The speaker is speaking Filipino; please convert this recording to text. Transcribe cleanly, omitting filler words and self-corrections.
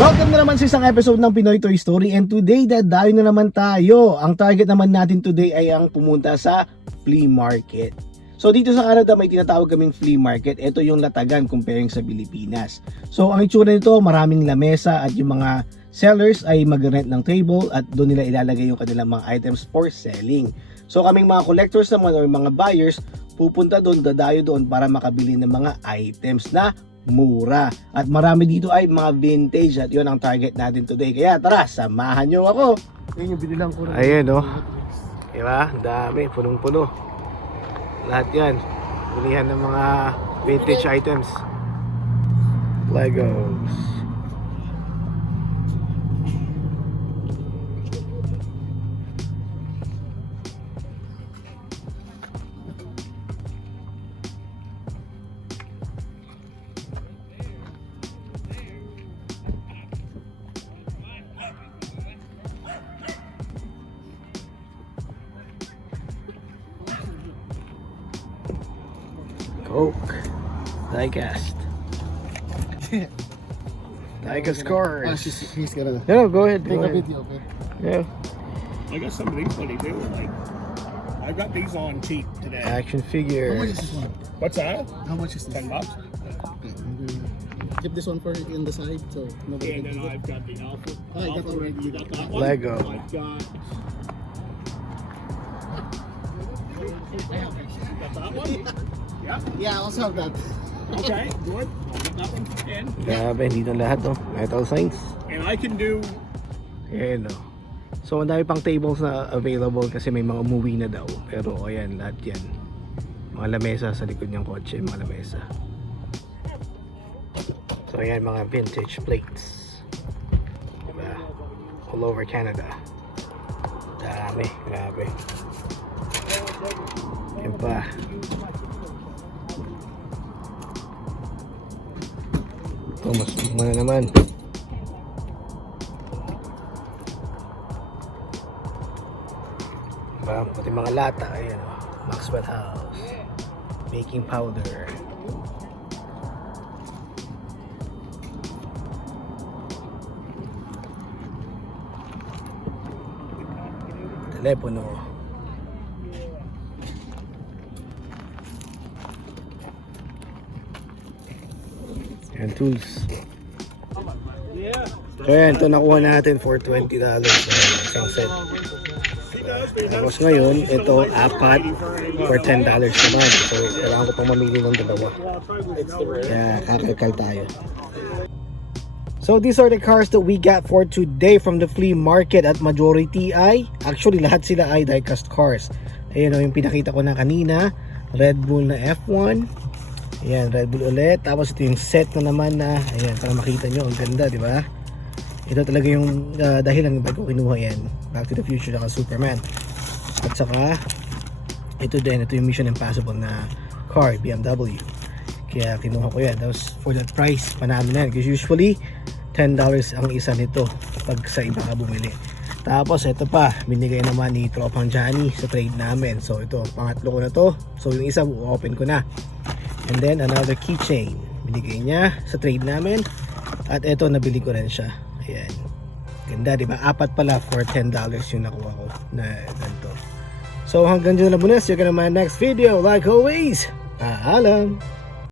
Welcome na naman sa isang episode ng Pinoy Toy Story, and today dadayo na naman tayo. Ang target naman natin today ay ang pumunta sa flea market. So dito sa Canada may tinatawag kaming flea market. Ito yung latagan comparing sa Pilipinas. So ang itsura nito, maraming lamesa at yung mga sellers ay mag-rent ng table at doon nila ilalagay yung kanilang mga items for selling. So kaming mga collectors naman or mga buyers, pupunta doon, dadayo doon para makabili ng mga items na mura. At marami dito ay mga vintage at yun ang target natin today. Kaya tara, samahan nyo ako. Yun yung binilang ko. Ayan o. Diba? Dami, punong-puno. Lahat yan. Bilihan ng mga vintage items. Legos. Coke, diecast, diecast cars. He's gonna No, go ahead. take Go a ahead. video, okay? Yeah. I got some of these funny too. Like, I got these on cheap today. Action How much figure. is this one? What's that? How much is this? $10. Okay, I'm gonna keep this one for in the side so nobody And can then see it. I've got the Alpha. Oh, you got Alpha already. You got that one? Lego. I've got. You got that one? Yeah. Yeah, I also have that. Okay. Good. I'll get that one for 10. Grabe, dito lahat oh. Metal signs. And I can do. Ayan o. So, ang dami pang tables na available kasi may mga umuwi na daw. Pero, ayan, lahat yan. Mga lamesa sa likod niyang kotse, mga lamesa. So, ayan, mga vintage plates. Diba? All over Canada. Dami, grabe. Yan pa. Ito, mas na naman. Diba? Pati mga lata, ayan o. Maxwell House. Baking powder. Telepono. And tools. So yan, ito nakuha natin for $20 isang set. Tapos ngayon, ito apat for $10 naman. So kailangan ko pang mamili ng dalawa. Kaya kakakal tayo. So these are the cars that we got for today from the flea market at majority ay, actually lahat sila ay diecast cars. Ayan o yung pinakita ko na kanina, Red Bull na F1. Ayan, Red Bull ulit. Tapos ito yung set na naman na, ayan, para makita nyo, ang ganda, di ba? Ito talaga yung dahilan ng bago kinuha yan. Back to the Future na Superman. At saka, ito din, ito yung Mission Impossible na car, BMW. Kaya kinuha ko yan. Tapos for that price, panalo na yan. Because usually, $10 ang isa nito pag sa iba ka bumili. Tapos ito pa, binigay naman ni Tropang Johnny sa trade namin. So ito, pangatlo ko na to. So yung isa, open ko na. And then another keychain, binigay niya sa trade namin. At ito, nabili ko rin siya. Ayan. Ganda, diba? Apat pala for $10 yung nakuha ko na ganito. So hanggang dyan na muna. See you in my next video. Like always, paalam!